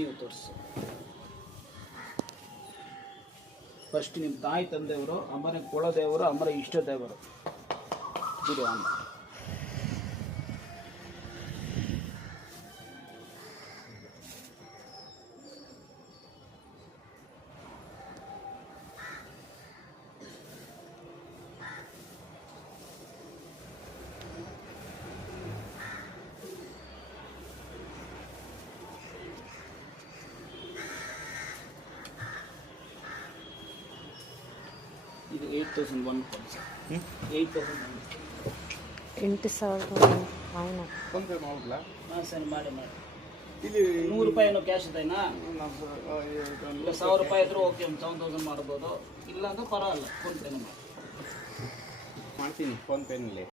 ನೀವು ತೋರಿಸಿ. ಫಸ್ಟ್ ನಿಮ್ಮ ತಾಯಿ ತಂದೆಯವರು, ಆಮೇಲೆ ಕುಲದೇವರು, ಆಮೇಲೆ ಇಷ್ಟ ದೇವರು. ಇದು ಅಮ್ಮ. ಇದು 8,001 ಸರ್. 8,000 అవును ಫೋನ್ಪೇ ಮಾಡಲ್ಲ. ಹಾಂ ಸರ್, ಮಾಡಿ ಇಲ್ಲಿ ₹100 ಕ್ಯಾಶ್ ಇದೆನಾ? ಇಲ್ಲ ₹1,000 ಇದ್ರೂ ಓಕೆ, 7,000 ಮಾಡ್ಬೋದು. ಇಲ್ಲ ಅಂದ್ರೆ ಪರವಾಗಿಲ್ಲ, ಫೋನ್ಪೇನೇ ಮಾಡಿ. ಮಾಡ್ತೀನಿ ಫೋನ್ಪೇನಲ್ಲಿ.